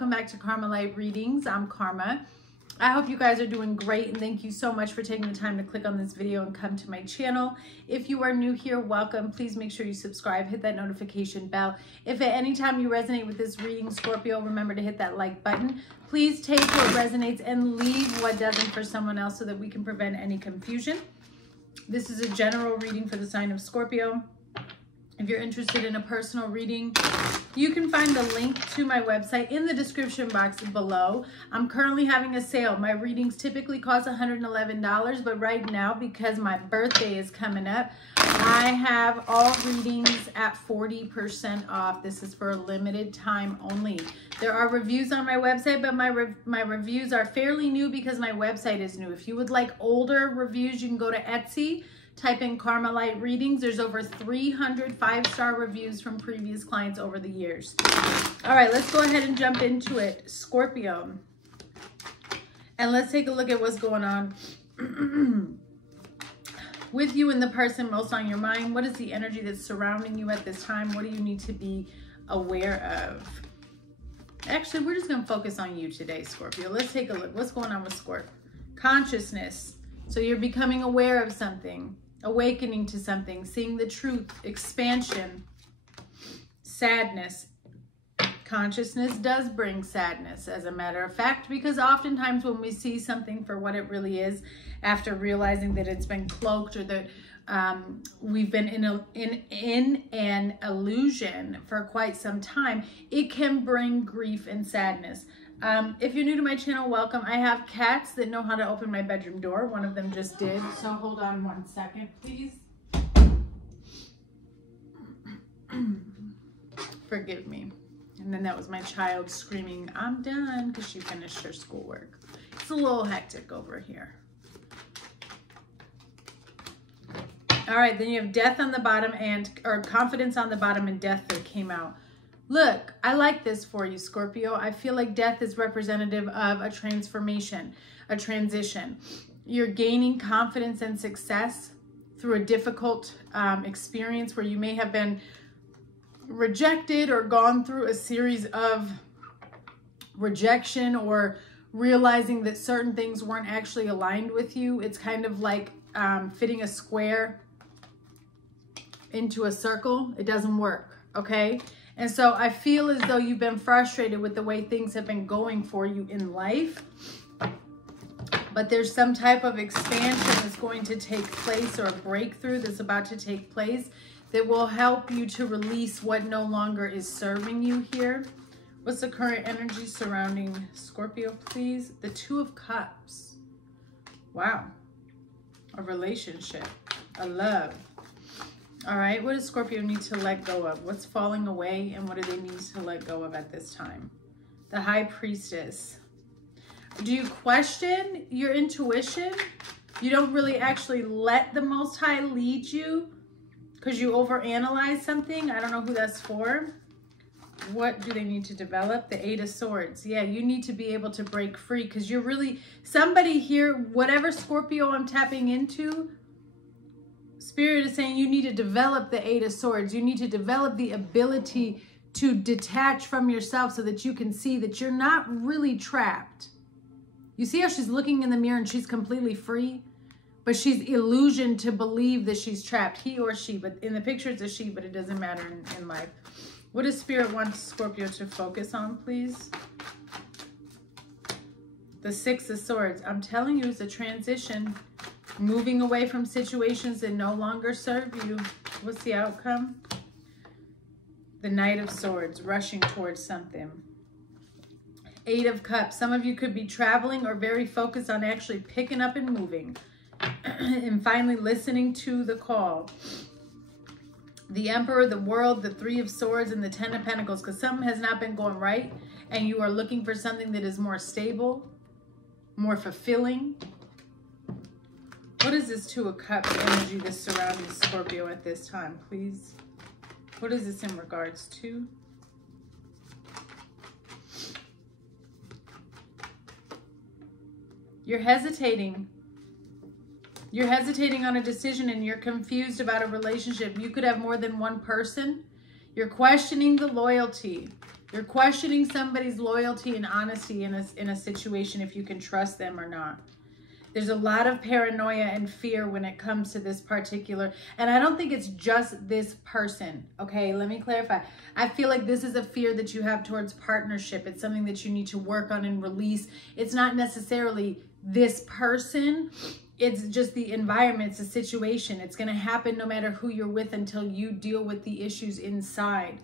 welcome back to Karma Light Readings. I'm Karma. I hope you guys are doing great, and thank you so much for taking the time to click on this video and come to my channel. If you are new here, welcome. Please make sure you subscribe, hit that notification bell. If at any time you resonate with this reading, Scorpio, remember to hit that like button. Please take what resonates and leave what doesn't for someone else so that we can prevent any confusion. This is a general reading for the sign of Scorpio. If you're interested in a personal reading, you can find the link to my website in the description box below. I'm currently having a sale. My readings typically cost $111, but right now, because my birthday is coming up, I have all readings at 40% off. This is for a limited time only. There are reviews on my website, but my reviews are fairly new because my website is new. If you would like older reviews, you can go to Etsy. Type in Karma Light Readings. There's over 300 5-star reviews from previous clients over the years. All right, let's go ahead and jump into it. Scorpio. And let's take a look at what's going on with you and the person most on your mind. What is the energy that's surrounding you at this time? What do you need to be aware of? Actually, we're just going to focus on you today, Scorpio. Let's take a look. What's going on with Scorpio? Consciousness. So you're becoming aware of something, awakening to something, seeing the truth, expansion, sadness. Consciousness does bring sadness, as a matter of fact, because oftentimes when we see something for what it really is, after realizing that it's been cloaked or that we've been in an illusion for quite some time, it can bring grief and sadness. If you're new to my channel, welcome. I have cats that know how to open my bedroom door. One of them just did. So hold on one second, please. Forgive me. And then that was my child screaming, "I'm done," because she finished her schoolwork. It's a little hectic over here. All right, then you have death on the bottom or confidence on the bottom and death that came out. Look, I like this for you, Scorpio. I feel like death is representative of a transformation, a transition. You're gaining confidence and success through a difficult experience where you may have been rejected or gone through a series of rejection or realizing that certain things weren't actually aligned with you. It's kind of like fitting a square into a circle. It doesn't work, okay? And so I feel as though you've been frustrated with the way things have been going for you in life. But there's some type of expansion that's going to take place, or a breakthrough that's about to take place, that will help you to release what no longer is serving you here. What's the current energy surrounding Scorpio, please? The Two of Cups. Wow. A relationship. A love. All right, what does Scorpio need to let go of? What's falling away, and what do they need to let go of at this time? The High Priestess. Do you question your intuition? You don't really actually let the Most High lead you because you overanalyze something? I don't know who that's for. What do they need to develop? The Eight of Swords. Yeah, you need to be able to break free because you're really, somebody here, whatever Scorpio I'm tapping into, Spirit is saying you need to develop the Eight of Swords. You need to develop the ability to detach from yourself so that you can see that you're not really trapped. You see how she's looking in the mirror and she's completely free? But she's illusioned to believe that she's trapped. He or she, but in the picture it's a she, but it doesn't matter in life. What does Spirit want Scorpio to focus on, please? The Six of Swords. I'm telling you, it's a transition. Moving away from situations that no longer serve you. What's the outcome? The Knight of Swords, rushing towards something. Eight of Cups. Some of you could be traveling or very focused on actually picking up and moving. And finally listening to the call. The Emperor, the World, the Three of Swords, and the Ten of Pentacles. Because something has not been going right, and you are looking for something that is more stable, more fulfilling. What is this Two of Cups energy that's surrounding Scorpio at this time, please? What is this in regards to? You're hesitating. You're hesitating on a decision and you're confused about a relationship. You could have more than one person. You're questioning the loyalty. You're questioning somebody's loyalty and honesty in a situation, if you can trust them or not. There's a lot of paranoia and fear when it comes to this particular, and I don't think it's just this person, okay? Let me clarify. I feel like this is a fear that you have towards partnership. It's something that you need to work on and release. It's not necessarily this person. It's just the environment. It's a situation. It's going to happen no matter who you're with until you deal with the issues inside.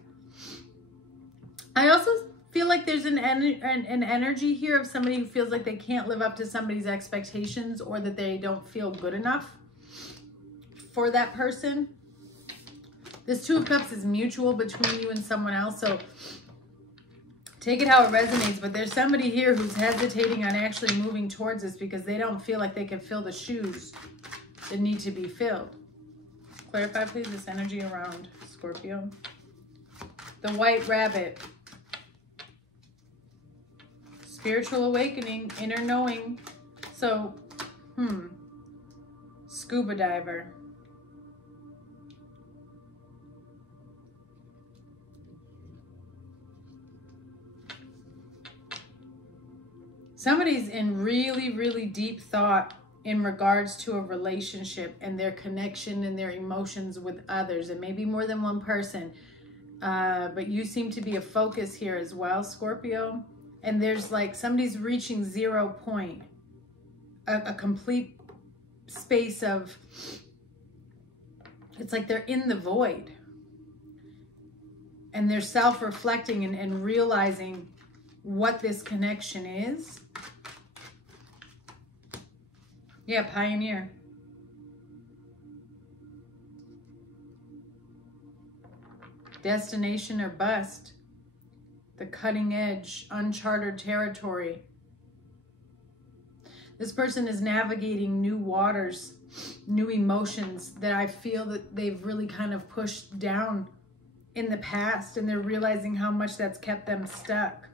I also feel like there's an energy here of somebody who feels like they can't live up to somebody's expectations, or that they don't feel good enough for that person. This Two of Cups is mutual between you and someone else, so take it how it resonates. But there's somebody here who's hesitating on actually moving towards this because they don't feel like they can fill the shoes that need to be filled. Clarify, please, this energy around Scorpio. The White Rabbit. Spiritual awakening, inner knowing. So, scuba diver. Somebody's in really, really deep thought in regards to a relationship and their connection and their emotions with others. It may be more than one person, but you seem to be a focus here as well, Scorpio. And there's like somebody's reaching 0 point, a complete space of, it's like they're in the void. And they're self-reflecting and realizing what this connection is. Yeah, pioneer. Destination or bust. The cutting edge, uncharted territory. This person is navigating new waters, new emotions that I feel that they've really kind of pushed down in the past, and they're realizing how much that's kept them stuck.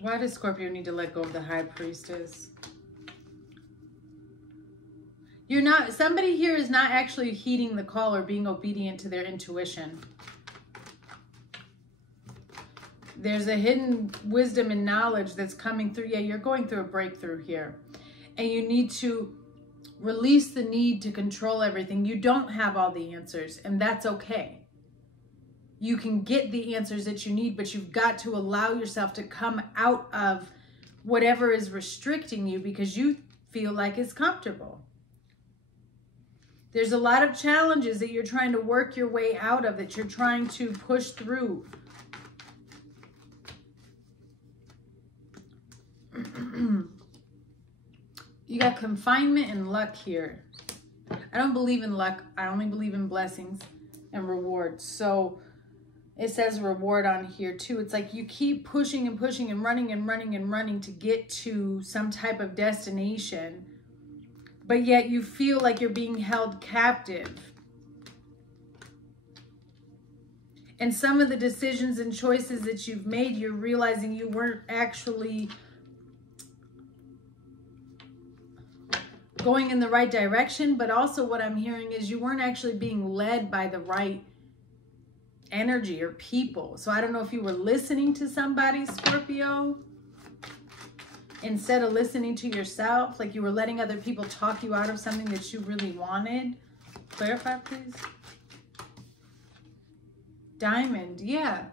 Why does Scorpio need to let go of the High Priestess? You're not, somebody here is not actually heeding the call or being obedient to their intuition. There's a hidden wisdom and knowledge that's coming through. Yeah, you're going through a breakthrough here. And you need to release the need to control everything. You don't have all the answers, and that's okay. You can get the answers that you need, but you've got to allow yourself to come out of whatever is restricting you because you feel like it's comfortable. There's a lot of challenges that you're trying to work your way out of, that you're trying to push through. You got confinement and luck here. I don't believe in luck. I only believe in blessings and rewards. So it says reward on here too. It's like you keep pushing and pushing and running and running and running to get to some type of destination, but yet you feel like you're being held captive. And some of the decisions and choices that you've made, you're realizing you weren't actually going in the right direction, but also what I'm hearing is you weren't actually being led by the right energy or people. So I don't know if you were listening to somebody, Scorpio, instead of listening to yourself, like you were letting other people talk you out of something that you really wanted. Clarify, please. Diamond, yeah.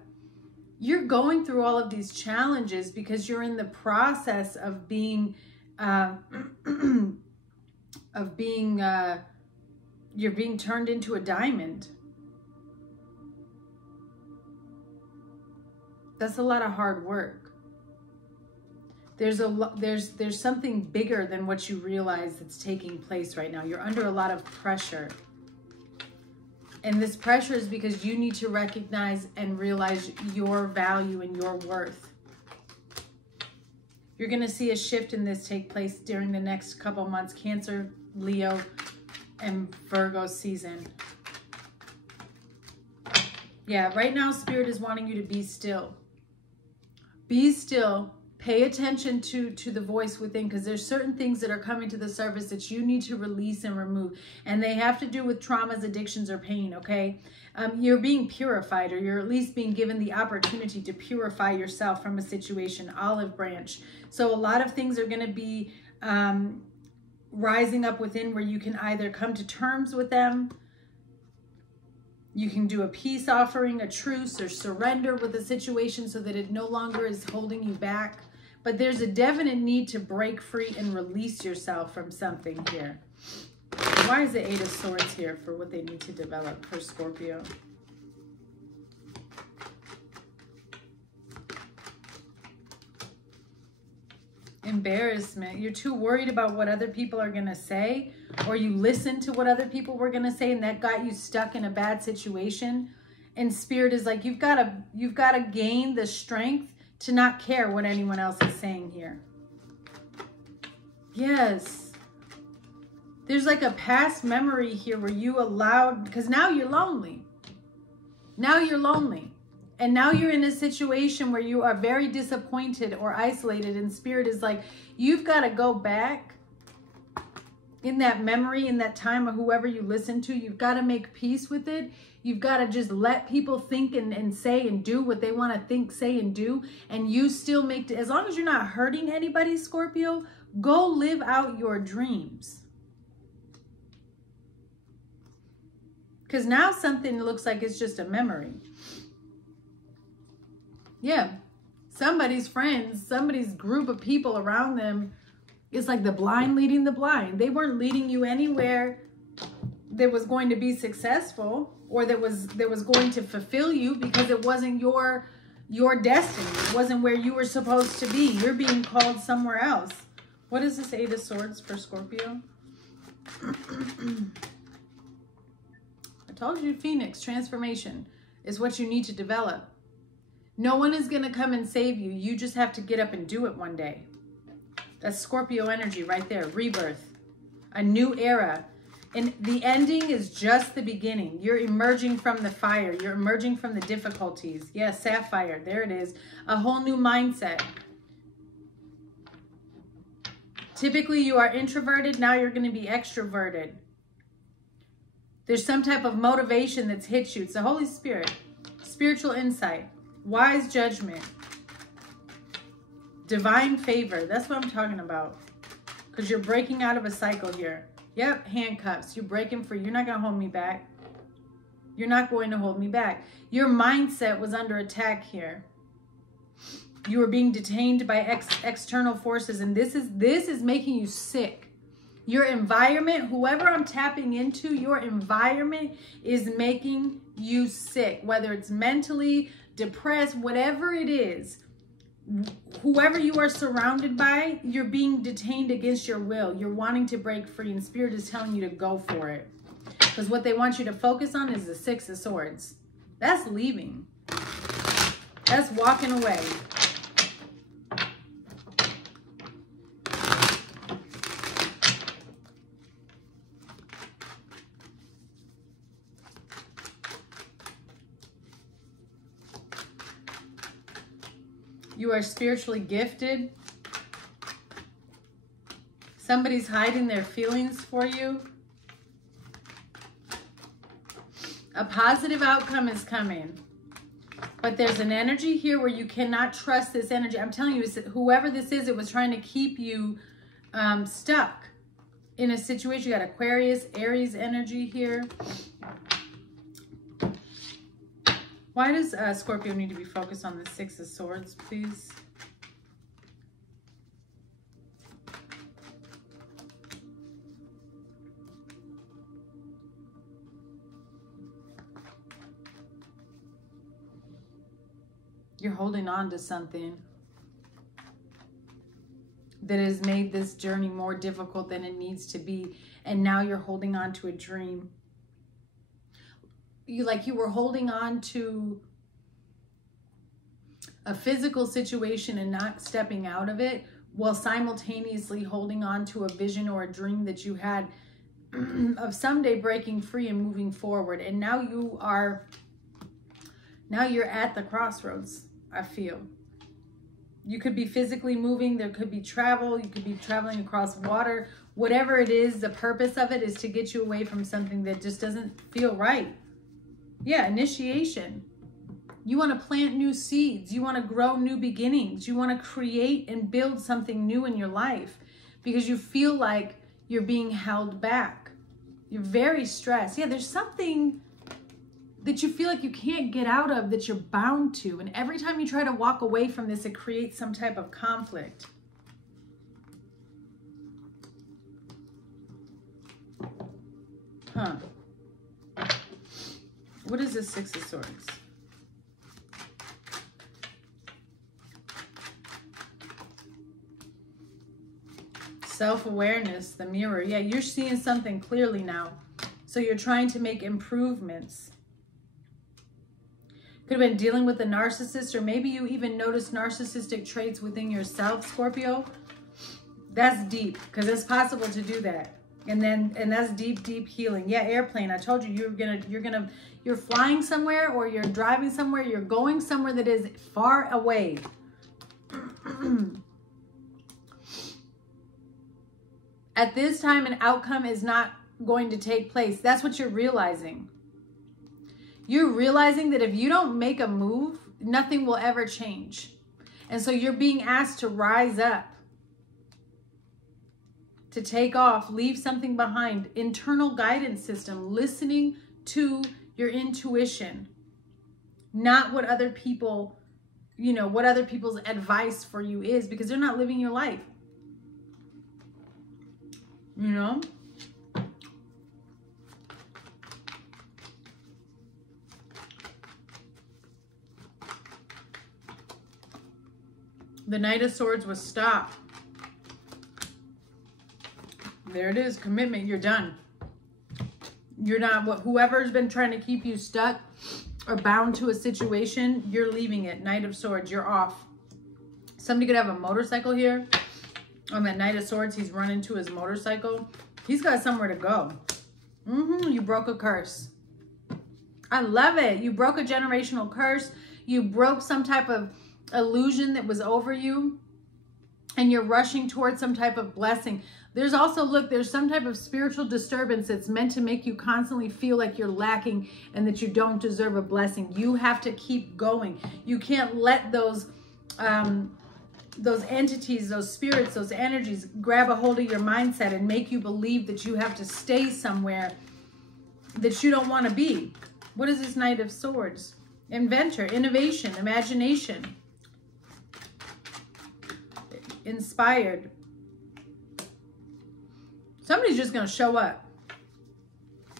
You're going through all of these challenges because you're in the process of being, you're being turned into a diamond. That's a lot of hard work. There's something bigger than what you realize that's taking place right now. You're under a lot of pressure. And this pressure is because you need to recognize and realize your value and your worth. You're going to see a shift in this take place during the next couple months. Cancer, Leo, and Virgo season. Yeah, right now Spirit is wanting you to be still. Be still. Pay attention to the voice within, because there's certain things that are coming to the surface that you need to release and remove. And they have to do with traumas, addictions, or pain, okay? You're being purified, or you're at least being given the opportunity to purify yourself from a situation. Olive branch. So a lot of things are going to be rising up within, where you can either come to terms with them. You can do a peace offering, a truce, or surrender with the situation so that it no longer is holding you back. But there's a definite need to break free and release yourself from something here. Why is the Eight of Swords here for what they need to develop for Scorpio? Embarrassment. You're too worried about what other people are going to say, or you listened to what other people were going to say, and that got you stuck in a bad situation. And Spirit is like, you've got to gain the strength to not care what anyone else is saying here. Yes. There's like a past memory here where you allowed, because now you're lonely. Now you're lonely. And now you're in a situation where you are very disappointed or isolated, and Spirit is like, you've got to go back in that memory, in that time of whoever you listen to. You've got to make peace with it. You've got to just let people think and say and do what they want to think, say, and do. And you still make, as long as you're not hurting anybody, Scorpio, go live out your dreams. Because now something looks like it's just a memory. Yeah, somebody's friends, somebody's group of people around them. It's like the blind leading the blind. They weren't leading you anywhere that was going to be successful, or that was going to fulfill you, because it wasn't your destiny. It wasn't where you were supposed to be. You're being called somewhere else. What is this Eight of Swords for Scorpio? I told you, Phoenix, transformation is what you need to develop. No one is going to come and save you. You just have to get up and do it one day. That's Scorpio energy right there. Rebirth. A new era. And the ending is just the beginning. You're emerging from the fire. You're emerging from the difficulties. Yes, Sapphire. There it is. A whole new mindset. Typically, you are introverted. Now you're going to be extroverted. There's some type of motivation that's hit you. It's the Holy Spirit. Spiritual insight. Wise judgment. Divine favor. That's what I'm talking about. Because you're breaking out of a cycle here. Yep, handcuffs. You're breaking free. You're not going to hold me back. You're not going to hold me back. Your mindset was under attack here. You were being detained by external forces, and this is making you sick. Your environment, whoever I'm tapping into, your environment is making you sick. Whether it's mentally, depressed, whatever it is. Whoever you are surrounded by, you're being detained against your will. You're wanting to break free, and Spirit is telling you to go for it. Because what they want you to focus on is the Six of Swords. That's leaving. That's walking away. You are spiritually gifted. Somebody's hiding their feelings for you. A positive outcome is coming. But there's an energy here where you cannot trust this energy. I'm telling you, whoever this is, it was trying to keep you stuck in a situation. You got Aquarius, Aries energy here. Why does Scorpio need to be focused on the Six of Swords, please? You're holding on to something that has made this journey more difficult than it needs to be. And now you're holding on to a dream. You were holding on to a physical situation and not stepping out of it, while simultaneously holding on to a vision or a dream that you had of someday breaking free and moving forward. And now you're at the crossroads, I feel. You could be physically moving. There could be travel. You could be traveling across water. Whatever it is, the purpose of it is to get you away from something that just doesn't feel right. Yeah, initiation. You want to plant new seeds. You want to grow new beginnings. You want to create and build something new in your life because you feel like you're being held back. You're very stressed. Yeah, there's something that you feel like you can't get out of, that you're bound to. And every time you try to walk away from this, it creates some type of conflict. Huh. What is the Six of Swords? Self-awareness, the mirror. Yeah, you're seeing something clearly now. So you're trying to make improvements. Could have been dealing with a narcissist, or maybe you even noticed narcissistic traits within yourself, Scorpio. That's deep, because it's possible to do that. And that's deep, deep healing. Yeah, airplane. I told you you're flying somewhere, or you're driving somewhere, you're going somewhere that is far away. At this time, an outcome is not going to take place. That's what you're realizing. You're realizing that if you don't make a move, nothing will ever change. And so you're being asked to rise up, to take off, leave something behind. Internal guidance system, listening to your intuition, not what other people, what other people's advice for you is, because they're not living your life. The Knight of Swords was stop. There it is. Commitment. You're done. You're not, whoever's been trying to keep you stuck or bound to a situation, you're leaving it. Knight of Swords. You're off. Somebody could have a motorcycle here. On that Knight of Swords, he's running to his motorcycle. He's got somewhere to go. You broke a curse. I love it. You broke a generational curse. You broke some type of illusion that was over you. And you're rushing towards some type of blessing. There's also, look, there's some type of spiritual disturbance that's meant to make you constantly feel like you're lacking and that you don't deserve a blessing. You have to keep going. You can't let those entities, those spirits, those energies grab a hold of your mindset and make you believe that you have to stay somewhere that you don't want to be. What is this Knight of Swords? Inventor, innovation, imagination, inspired. Somebody's just going to show up.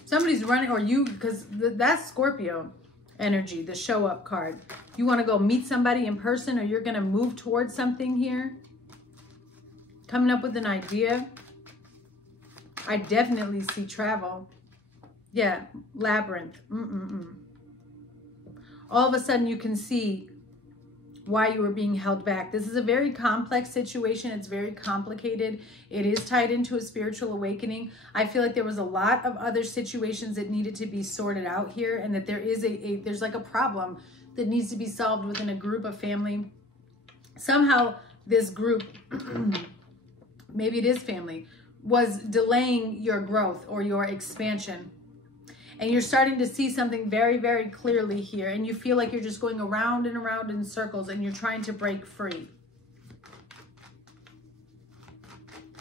Somebody's running, or you, because that's Scorpio energy, the show up card. You want to go meet somebody in person, or you're going to move towards something here. Coming up with an idea. I definitely see travel. Yeah, labyrinth. All of a sudden you can see why you were being held back. This is a very complex situation. It's very complicated. It is tied into a spiritual awakening. I feel like there was a lot of other situations that needed to be sorted out here, and that there is there's like a problem that needs to be solved within a group, of family. Somehow this group, maybe it is family, was delaying your growth or your expansion. And you're starting to see something very, very clearly here. And you feel like you're just going around and around in circles, and you're trying to break free.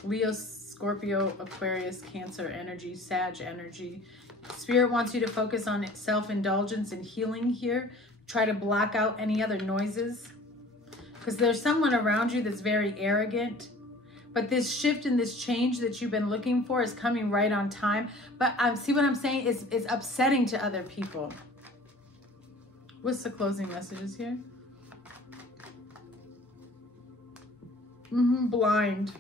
Leo, Scorpio, Aquarius, Cancer energy, Sag energy. Spirit wants you to focus on self-indulgence and healing here. Try to block out any other noises, because there's someone around you that's very arrogant. But this shift and this change that you've been looking for is coming right on time. But see what I'm saying? It's upsetting to other people. What's the closing messages here? Blind.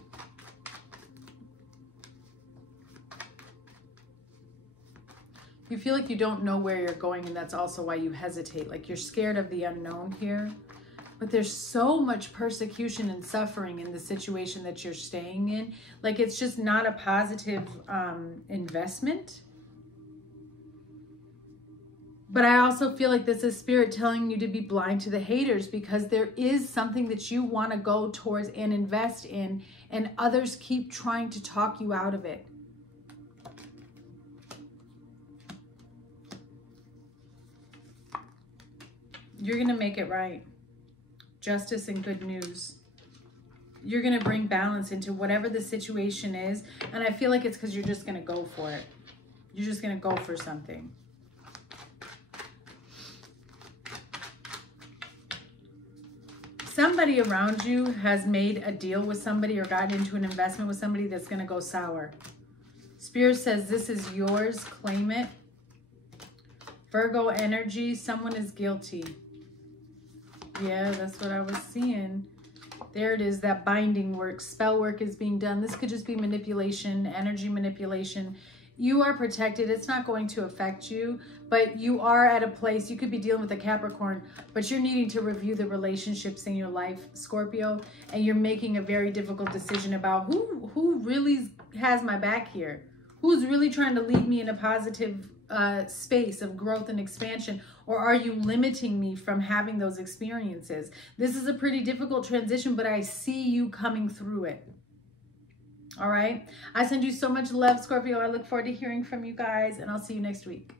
You feel like you don't know where you're going, and that's also why you hesitate. Like you're scared of the unknown here. But there's so much persecution and suffering in the situation that you're staying in. Like it's just not a positive investment. But I also feel like this is Spirit telling you to be blind to the haters, because there is something that you want to go towards and invest in, and others keep trying to talk you out of it. You're going to make it right. Justice and good news. You're going to bring balance into whatever the situation is. And I feel like it's because you're just going to go for it. You're just going to go for something. Somebody around you has made a deal with somebody or got into an investment with somebody that's going to go sour. Spirit says this is yours. Claim it. Virgo energy. Someone is guilty. Yeah, that's what I was seeing. There it is, that binding work. Spell work is being done. This could just be manipulation, energy manipulation. You are protected. It's not going to affect you, but you are at a place, you could be dealing with a Capricorn, but you're needing to review the relationships in your life, Scorpio, and you're making a very difficult decision about who really has my back here. Who's really trying to lead me in a positive space of growth and expansion, or are you limiting me from having those experiences? This is a pretty difficult transition, but I see you coming through it. All right. I send you so much love, Scorpio. I look forward to hearing from you guys, and I'll see you next week.